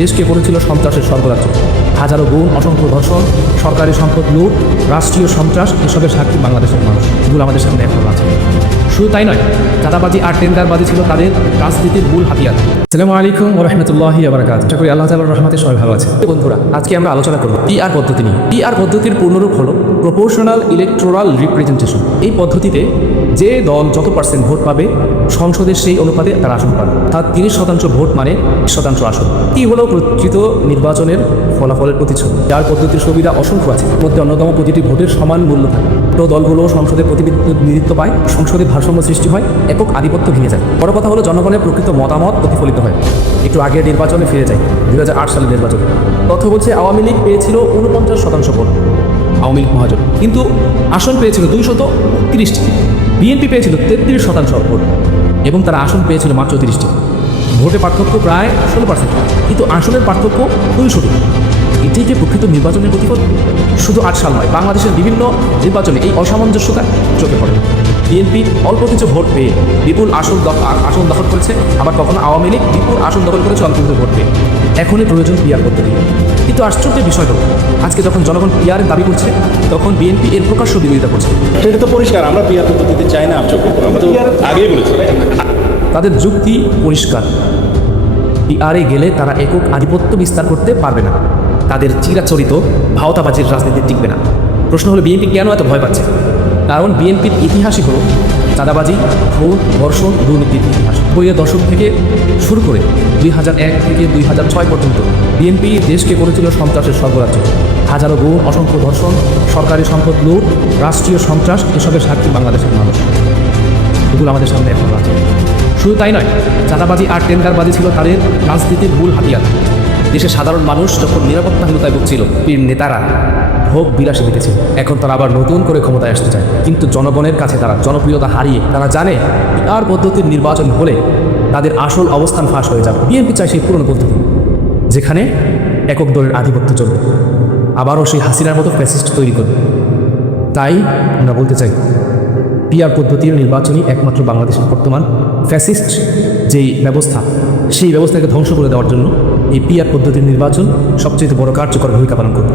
দেশকে করেছিল সন্ত্রাসের স্বর্গরাজ্য। হাজারো গুণ, অসংখ্য ধর্ষণ, সরকারি সম্পদ লুট, রাষ্ট্রীয় সন্ত্রাস, এসবের সাক্ষী বাংলাদেশের মানুষ। এগুলো আমাদের সামনে এখন আছে। শুধু তাই নয়, চাঁদাবাজি আর টেন্ডারবাজি ছিল তাদের রাজনীতির মূল হাতিয়ার। আসসালামু আলাইকুম ওয়া রাহমাতুল্লাহি ওয়া বারাকাতুহু। আশা করি আল্লাহ তাআলার রহমতে সবাই ভালো আছে। বন্ধুরা, আজকে আমরা আলোচনা করব পিআর পদ্ধতি নিয়ে। পিআর পদ্ধতির পূর্ণরূপ হলো প্রপোর্শনাল ইলেকটোরাল রিপ্রেজেন্টেশন। এই পদ্ধতিতে যে দল যত পার্সেন্ট ভোট পাবে সংসদের সেই অনুপাতে তার আসন পাবে, অর্থাৎ 30% ভোট মানে 20% আসন। কি হলো প্রকৃত নির্বাচনের ফলাফলের প্রতিচ্ছবি। যার পদ্ধতির সুবিধা অসংখ্য আছে, মধ্যে অন্যতম প্রতিটি ভোটের সমান মূল্য থাকে। তো দলগুলো সংসদে প্রতিনিধিত্ব পায়, সংসদে ভারসাম্য সৃষ্টি হয়, একক আধিপত্য ভেঙে যায়। বড় কথা হলো জনগণের প্রকৃত মতামত প্রতিফলিত হয়। একটু আগের নির্বাচনে ফিরে যায়, 2008 সালের নির্বাচন। তথ্য বলছে আওয়ামী লীগ পেয়েছিল 49% ভোট, আওয়ামী লীগ মহাজোট, কিন্তু আসন পেয়েছিল 230টি। বিএনপি পেয়েছিল 33% ভোট এবং তারা আসন পেয়েছিল মাত্র 30টি। ভোটে পার্থক্য প্রায় 16%, কিন্তু আসনের পার্থক্য 200টি। এটি যে প্রকৃত নির্বাচনের প্রতিফলন। শুধু 8 সাল নয়, বাংলাদেশের বিভিন্ন নির্বাচনে এই অসামঞ্জস্যতা চোখে পড়ে। বিএনপি অল্প কিছু ভোট পেয়ে বিপুল আসন দখল করেছে, আবার কখনো আওয়ামী লীগ বিপুল আসন দখল করেছে অল্প কিছু ভোট পেয়ে। এখনই প্রয়োজন পিআর পদ্ধতি। কিন্তু আশ্চর্যের বিষয় হলো, আজকে যখন জনগণ পিআর দাবি করছে, তখন বিএনপি এর প্রকাশ্য বিরোধিতা করছে। সেটা তো পরিষ্কার, আমরা পিআর পদ্ধতিতে চাই না। আমরা তো আগেই বলেছি। তাদের যুক্তি পরিষ্কার, পিআরে গেলে তারা একক আধিপত্য বিস্তার করতে পারবে না, তাদের চিরাচরিত ভাওতাবাজির রাজনীতি টিকবে না। প্রশ্ন হলো বিএনপি কেন এত ভয় পাচ্ছে? কারণ বিএনপির ইতিহাসই হলো চাঁদাবাজি, খুন, ধর্ষণ, দুর্নীতির ইতিহাস। 90-এর দশক থেকে শুরু করে 2001 থেকে 2006 পর্যন্ত বিএনপি দেশকে করেছিল সন্ত্রাসের স্বর্গরাজ্য। হাজারো গুণ, অসংখ্য ধর্ষণ, সরকারি সম্পদ লুট, রাষ্ট্রীয় সন্ত্রাস, এসবের সাক্ষী বাংলাদেশের মানুষ। এগুলো আমাদের সামনে এখন আছে। শুধু তাই নয়, চাঁদাবাজি আর টেন্ডারবাজি ছিল তাদের রাজনীতির মূল হাতিয়ার। দেশের সাধারণ মানুষ যখন নিরাপত্তাহীনতায় ভুগছিল, পীর নেতারা ভোগ বিলাসে দেখেছিল। এখন তারা আবার নতুন করে ক্ষমতায় আসতে চায়, কিন্তু জনগণের কাছে তারা জনপ্রিয়তা হারিয়ে তারা জানে পিআর পদ্ধতির নির্বাচন হলে তাদের আসল অবস্থান ফাঁস হয়ে যাবে। বিএনপি চায় সেই পুরনো পদ্ধতি, যেখানে একক দলের আধিপত্য চলবে, আবারও সেই হাসিনার মতো ফ্যাসিস্ট তৈরি করবে। তাই আমরা বলতে চাই, পিআর পদ্ধতির নির্বাচনই একমাত্র বাংলাদেশের বর্তমান ফ্যাসিস্ট যেই ব্যবস্থা, সেই ব্যবস্থাকে ধ্বংস করে দেওয়ার জন্য এই পিআর পদ্ধতির নির্বাচন সবচেয়ে বড় কার্যকর ভূমিকা পালন করবে।